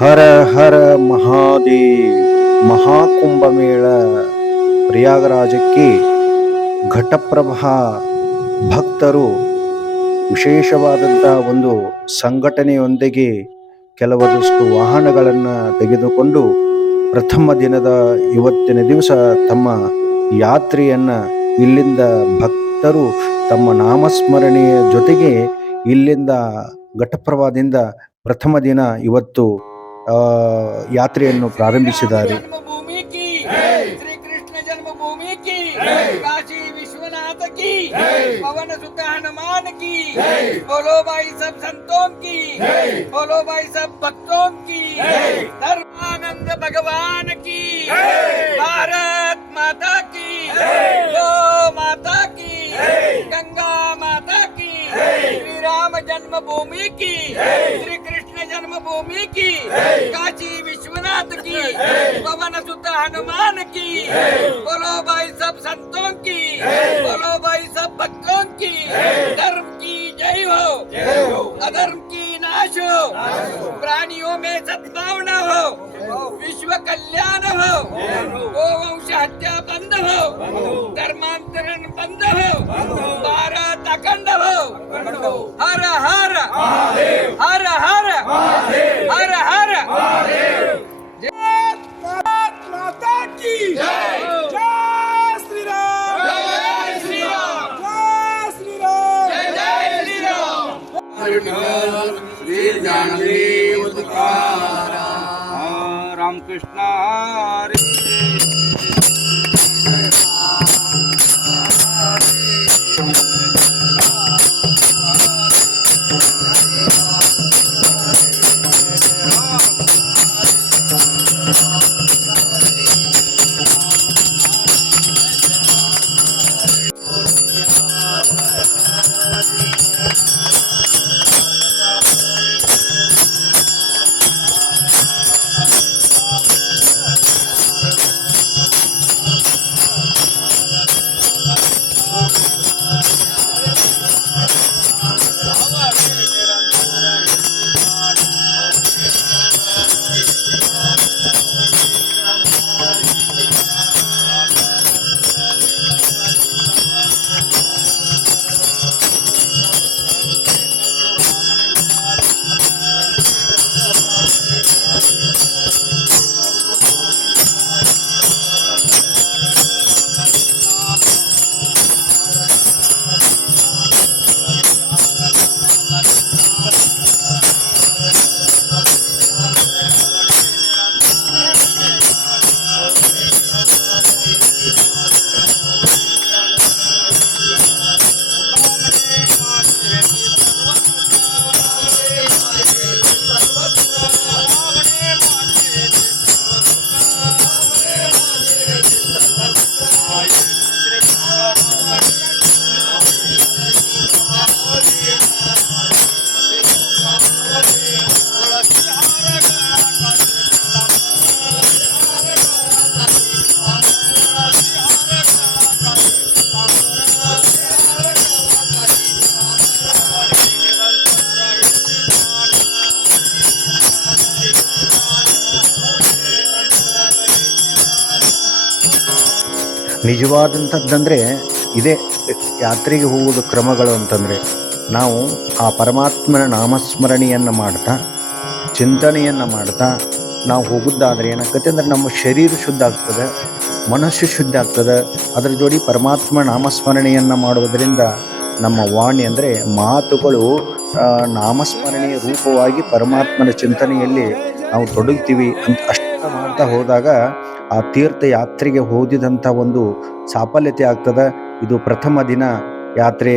ಹರ ಹರ ಮಹಾದೇವ್. ಮಹಾಕುಂಭಮೇಳ ಪ್ರಯಾಗರಾಜಕ್ಕೆ ಘಟಪ್ರಭಾ ಭಕ್ತರು ವಿಶೇಷವಾದಂಥ ಒಂದು ಸಂಘಟನೆಯೊಂದಿಗೆ ಕೆಲವೊಂದಷ್ಟು ವಾಹನಗಳನ್ನು ತೆಗೆದುಕೊಂಡು ಪ್ರಥಮ ದಿನದ ಇವತ್ತಿನ ದಿವಸ ತಮ್ಮ ಯಾತ್ರೆಯನ್ನು ಇಲ್ಲಿಂದ ಭಕ್ತರು ತಮ್ಮ ನಾಮಸ್ಮರಣೆಯ ಜೊತೆಗೆ ಇಲ್ಲಿಂದ ಘಟಪ್ರಭಾದಿಂದ ಪ್ರಥಮ ದಿನ ಇವತ್ತು ಯಾತ್ರೆಯನ್ನು ಪ್ರಾರಂಭಿಸಿದ್ದಾರೆ. जन्मभूमि की श्री कृष्ण जन्मभूमि की काशी विश्वनाथ की पवन सुत हनुमान की बोलो भाई सब संतों की बोलो भाई सब भक्तों की धर्मानंद भगवान की भारत माता की गो माता की गंगा माता की श्री राम जन्मभूमि की श्री कृष्ण जन्मभूमि की काशी विश्वनाथ की पवन सुत हनुमान की बोलो भाई सब संतों की बोलो भाई सब भक्तों की धर्म की जय हो अधर्म की नाश हो प्राणियों में सद्भावना हो विश्व कल्याण हो गोवंश हत्या बंद हो धर्मांतरण बंद हो भारत अखंड हो हर हर हर हर हर हर माता की जय श्री राम जय श्री राम जय श्री राम जय श्री राम श्री जानवी उद्धारा रामकृष्ण हरे ನಿಜವಾದಂಥದ್ದಂದರೆ ಇದೇ ಯಾತ್ರೆಗೆ ಹೋಗುವುದು ಕ್ರಮಗಳು ಅಂತಂದರೆ ನಾವು ಆ ಪರಮಾತ್ಮನ ನಾಮಸ್ಮರಣೆಯನ್ನು ಮಾಡ್ತಾ ಚಿಂತನೆಯನ್ನು ಮಾಡ್ತಾ ನಾವು ಹೋಗುವುದಾದರೆ ಏನಾಗ್ತದೆ ಅಂದರೆ ನಮ್ಮ ಶರೀರ ಶುದ್ಧ ಆಗ್ತದೆ, ಮನಸ್ಸು ಶುದ್ಧ ಆಗ್ತದೆ. ಅದರ ಜೋಡಿ ಪರಮಾತ್ಮ ನಾಮಸ್ಮರಣೆಯನ್ನು ಮಾಡುವುದರಿಂದ ನಮ್ಮ ವಾಣಿ ಅಂದರೆ ಮಾತುಗಳು ನಾಮಸ್ಮರಣೆಯ ರೂಪವಾಗಿ ಪರಮಾತ್ಮನ ಚಿಂತನೆಯಲ್ಲಿ ನಾವು ತೊಡಗ್ತೀವಿ ಅಂತ ಅಷ್ಟು ಮಾಡ್ತಾ ಹೋದಾಗ ಆ ತೀರ್ಥ ಯಾತ್ರೆಗೆ ಹೋದಿದಂಥ ಒಂದು ಸಾಫಲ್ಯತೆ ಆಗ್ತದೆ. ಇದು ಪ್ರಥಮ ದಿನ ಯಾತ್ರೆ